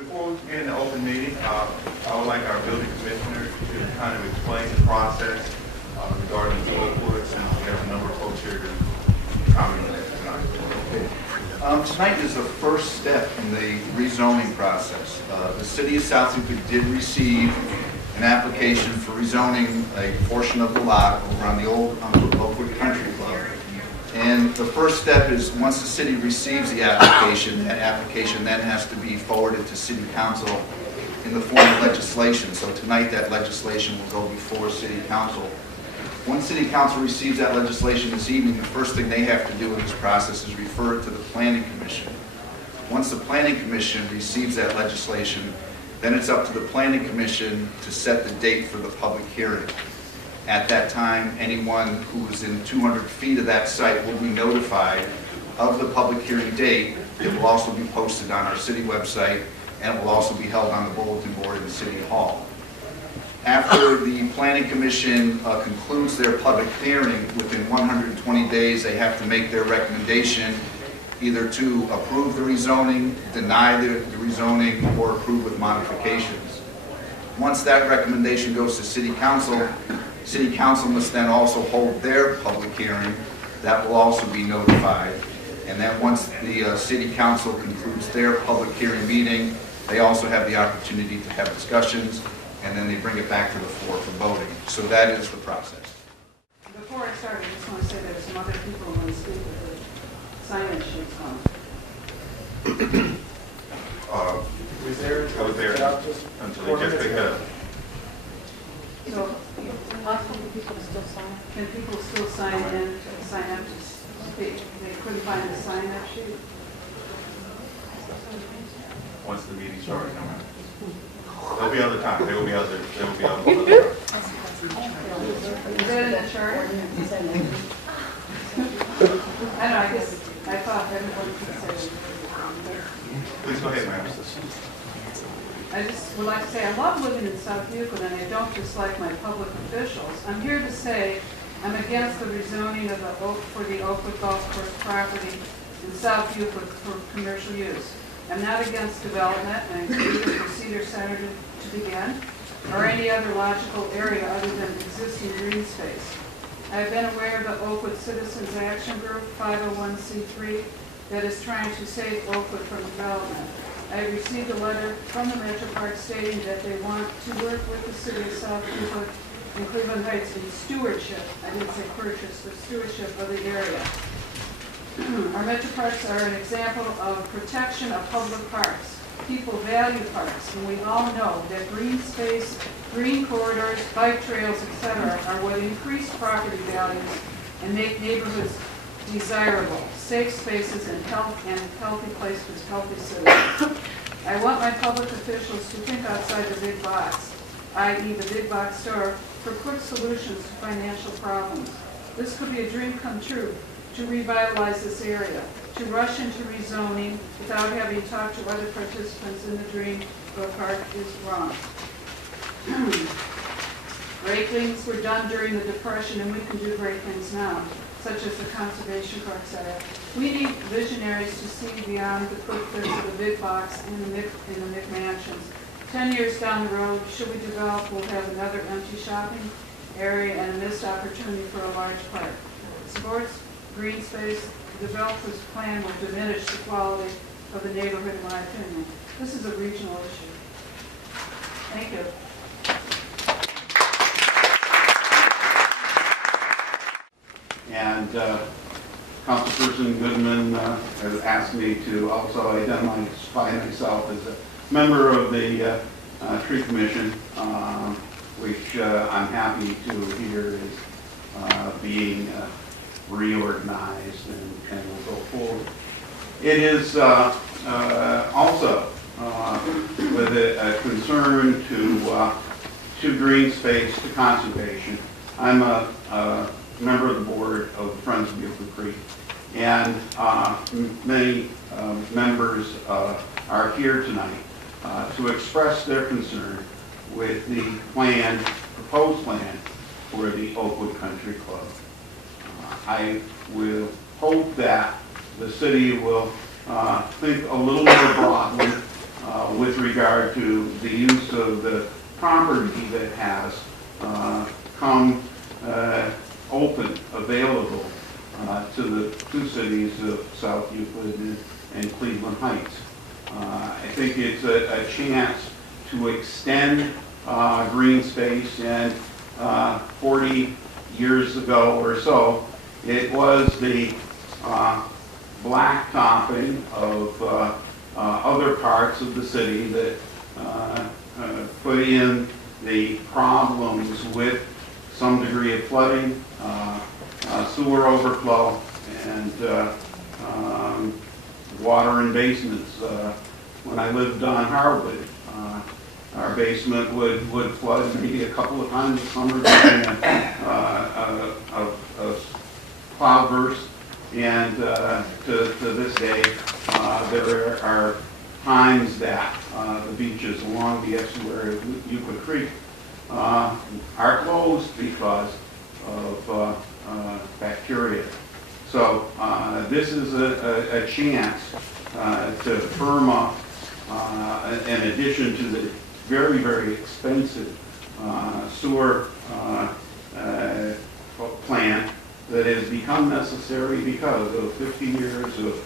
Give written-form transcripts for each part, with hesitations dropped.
Before we begin the open meeting, I would like our building commissioner to kind of explain the process regarding the Oakwood, since we have a number of folks here to comment on that tonight. Tonight is the first step in the rezoning process. The city of South Euclid did receive an application for rezoning a portion of the lot over on the old Oakwood Country Club. And the first step is, once the city receives the application, that application then has to be forwarded to city council in the form of legislation. So tonight that legislation will go before city council. Once city council receives that legislation this evening, the first thing they have to do in this process is refer it to the planning commission. Once the planning commission receives that legislation, then it's up to the planning commission to set the date for the public hearing. At that time, anyone who is in 200 feet of that site will be notified of the public hearing date. It will also be posted on our city website, and it will also be held on the bulletin board in City Hall. After the Planning Commission concludes their public hearing, within 120 days, they have to make their recommendation either to approve the rezoning, deny the rezoning, or approve with modifications. Once that recommendation goes to City Council must then also hold their public hearing. That will also be notified. And then once the City Council concludes their public hearing meeting, they also have the opportunity to have discussions, and then they bring it back to the floor for voting. So that is the process. Before I start, I just want to say there are some other people who want to speak with the signage sheets on. Was there until they just picked up. So, can people still sign in, sign up to speak? They couldn't find the sign-up sheet? Once the meeting starts, there'll be other time. There will be other time. Is that in the chart? I don't know, I guess, I thought everyone could say. Please go ahead, ma'am. I just would like to say I love living in South Euclid, and I don't dislike my public officials. I'm here to say I'm against the rezoning of for the Oakwood Golf Course property in South Euclid for commercial use. I'm not against development, and I agree with Cedar Center to begin, or any other logical area other than existing green space. I've been aware of the Oakwood Citizens Action Group, 501c3, that is trying to save Oakwood from development. I received a letter from the Metro Park stating that they want to work with the city of South Euclid and Cleveland Heights in stewardship, I didn't say purchase, but stewardship of the area. Our Metro Parks are an example of protection of public parks. People value parks, and we all know that green space, green corridors, bike trails, etc. are what increase property values and make neighborhoods desirable, safe spaces, and healthy places, healthy cities. I want my public officials to think outside the big box, i.e. the big box store, for quick solutions to financial problems. This could be a dream come true, to revitalize this area. To rush into rezoning without having talked to other participants in the dream of a park is wrong. Great things were done during the Depression, and we can do great things now, such as the Conservation Parks area. We need visionaries to see beyond the quick fix of the big box and the McMansions. 10 years down the road, should we develop, we'll have another empty shopping area and a missed opportunity for a large park. Sports, green space, the developer's plan will diminish the quality of the neighborhood, in my opinion. This is a regional issue. Thank you. And Councilperson Goodman has asked me to also identify myself as a member of the Tree Commission, which I'm happy to hear is being reorganized and will go forward. It is also with a concern to green space, to conservation. I'm a member of the board of Friends of Euclid Creek, and many members are here tonight to express their concern with the proposed plan for the Oakwood Country Club. I will hope that the city will think a little more broadly with regard to the use of the property that has come open, available to the two cities of South Euclid and Cleveland Heights. I think it's a chance to extend green space, and 40 years ago or so, it was the blacktopping of other parts of the city that put in the problems with some degree of flooding, sewer overflow, and water in basements. When I lived on Harwood, our basement would flood maybe a couple of times a summer during a cloudburst, and to this day, there are times that the beaches along the estuary of Euclid Creek are closed because of bacteria. So this is a chance to firm up, in addition to the very, very expensive sewer plant that has become necessary because of 50 years of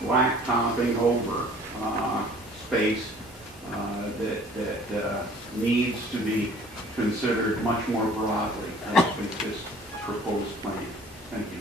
blacktopping over space that needs to be considered much more broadly with this proposed plan. Thank you.